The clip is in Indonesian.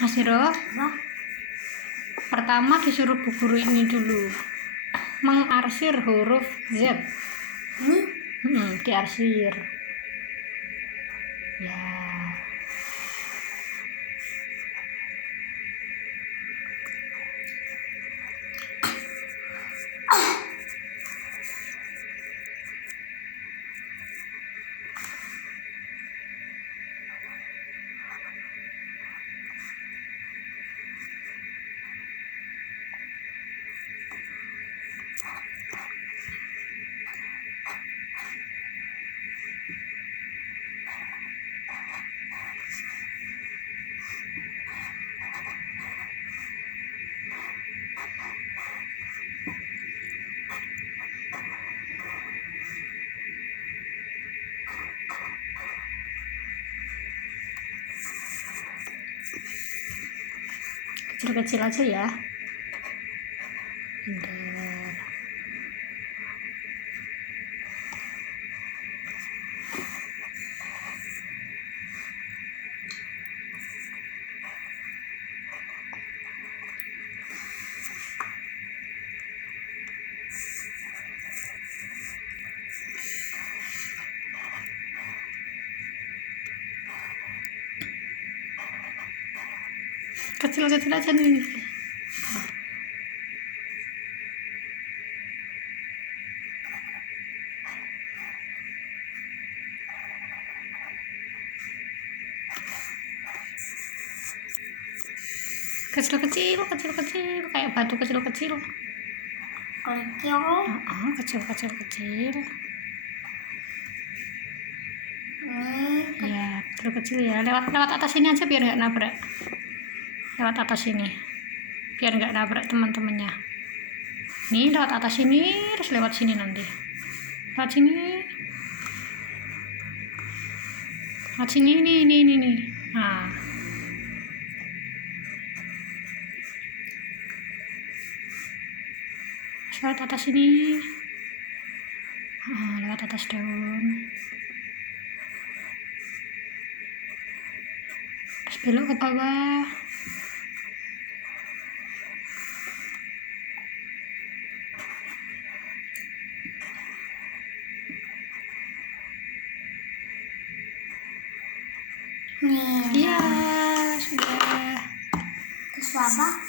Mas Hiro, pertama disuruh bu guru ini dulu mengarsir huruf Z. Diarsir. Ya. Kecil-kecil aja ya. Pintar. Kecil-kecil aja nih. Kecil-kecil kayak batu kecil-kecil. Kecil-kecil. Ya, kecil-kecil ya. Lewat atas sini aja biar nggak nabrak. Lewat atas sini biar nggak nabrak teman-temannya. Nih lewat atas sini, terus lewat sini nanti. Lewat sini. Lewat sini nih. Nah. Lewat atas sini. Lewat atas daun. Terus belok ke bawah. Nih. Iya, sudah. Terus apa?